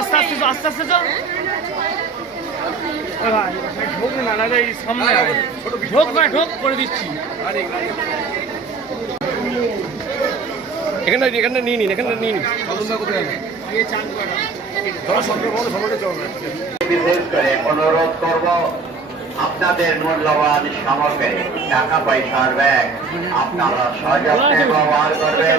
আস্তে আস্তে আস্তে আস্তে চল ঢোক না না এই সামনে ঢোক না ঢোক করে দিচ্ছি। এখানে এখানে নিয়ে নিন, এখানে নিয়ে নিন। করে অনুরোধ করব আপনাদের মূল্যবান সামগ্রী, টাকা পয়সার ব্যাগ, আপনারা ব্যবহার করবেন।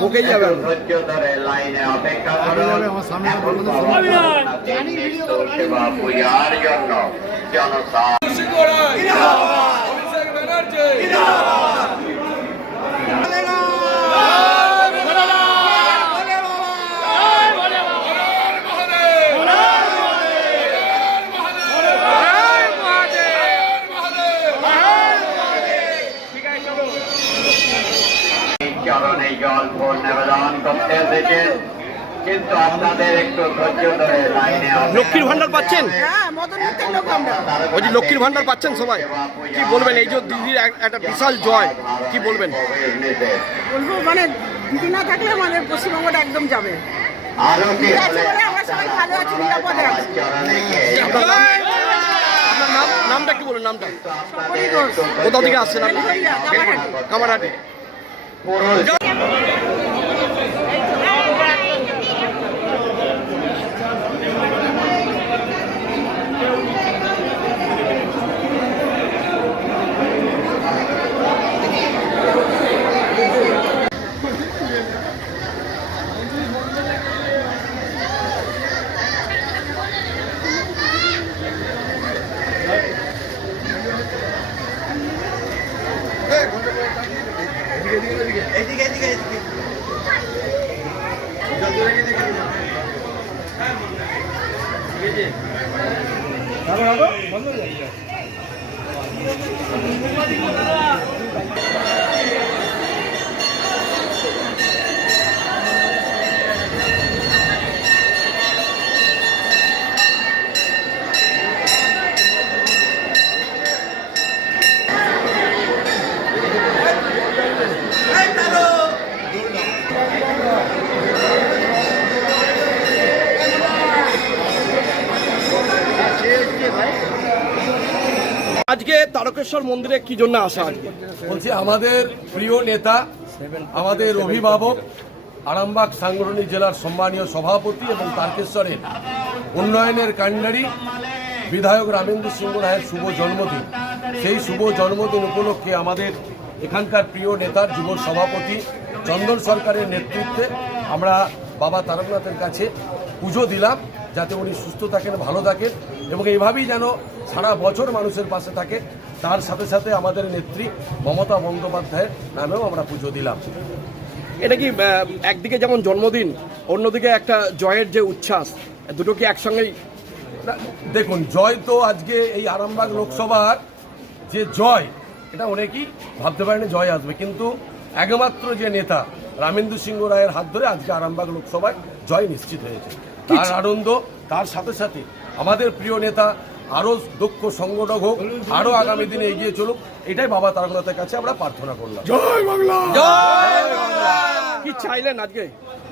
মুখেই যাবে অপেক্ষা জন্য জনতা চরণে জল ফুল নিবেদন করতে এসেছেন। কিন্তু আপনাদের একটু ধৈর্য ধরে লাইনে লক্ষ্মীর ভান্ডার পাচ্ছেন? হ্যাঁ মদন মিত্রের লোক আমরা। বলছি লক্ষ্মীর ভান্ডার পাচ্ছেন সবাই। কি বলবেন এই যে দিদির একটা বিশাল জয় কি বলবেন? বলব মানে দিদি না থাকলে আমাদের পশ্চিমবঙ্গটা একদম যাবে। কি আমরা সবাই ভালো আছি নিরাপদে আছি। কে নামটা একটু বলুন নামটা। সকলই দোষ কোথা থেকে আসছেন আপনি? বেলঘরিয়া, কামারহাটি। কামারহাটি আজকে তারকেশ্বর মন্দিরে কি জন্য আসা আজকে বলছি, আমাদের প্রিয় নেতা, আমাদের অভিভাবক, আরামবাগ সাংগঠনিক জেলার সম্মানীয় সভাপতি এবং তারকেশ্বরের উন্নয়নের কাণ্ডারি বিধায়ক রামেন্দ্র সিংহ রায়ের শুভ জন্মদিন। সেই শুভ জন্মদিন উপলক্ষে আমাদের এখানকার প্রিয় নেতার যুব সভাপতি, চন্দন সরকারের নেতৃত্বে আমরা বাবা তারকনাথের কাছে পুজো দিলাম। যাতে উনি সুস্থ থাকেন ভালো থাকেন এবং এইভাবেই যেন সারা বছর মানুষের পাশে থাকে। তার সাথে সাথে আমাদের নেত্রী মমতা বন্দ্যোপাধ্যায়ের নামেও আমরা পুজো দিলাম। এটা কি একদিকে যেমন জন্মদিন অন্যদিকে একটা জয়ের যে উচ্ছ্বাস দুটো কি একসঙ্গেই? দেখুন জয় তো আজকে এই আরামবাগ লোকসভার যে জয় এটা অনেকেই ভাবতে পারেনি জয় আসবে। কিন্তু একমাত্র যে নেতা রামেন্দ্র সিংহ রায়ের হাত ধরে আজকে আরামবাগ লোকসভায় জয় নিশ্চিত হয়েছে। তার আনন্দ তার সাথে সাথে আমাদের প্রিয় নেতা আরও দক্ষ সংগঠক হোক আরও আগামী দিনে এগিয়ে চলুক এটাই বাবা তারকনাথের কাছে আমরা প্রার্থনা করলাম। জয় বাংলা! কি চাইলেন আজকে?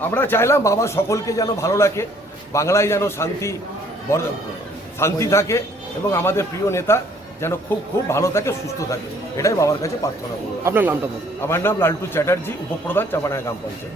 আমরা চাইলাম বাবা সকলকে যেন ভালো লাগে বাংলায় যেন শান্তি শান্তি থাকে এবং আমাদের প্রিয় নেতা যেন খুব খুব ভালো থাকে সুস্থ থাকে। এটাই বাবার কাছে প্রার্থনা করব আপনার নামটা আমার নাম লালটু চ্যাটার্জি উপপ্রধান চাপাডাঙ্গা গ্রাম পঞ্চায়েত।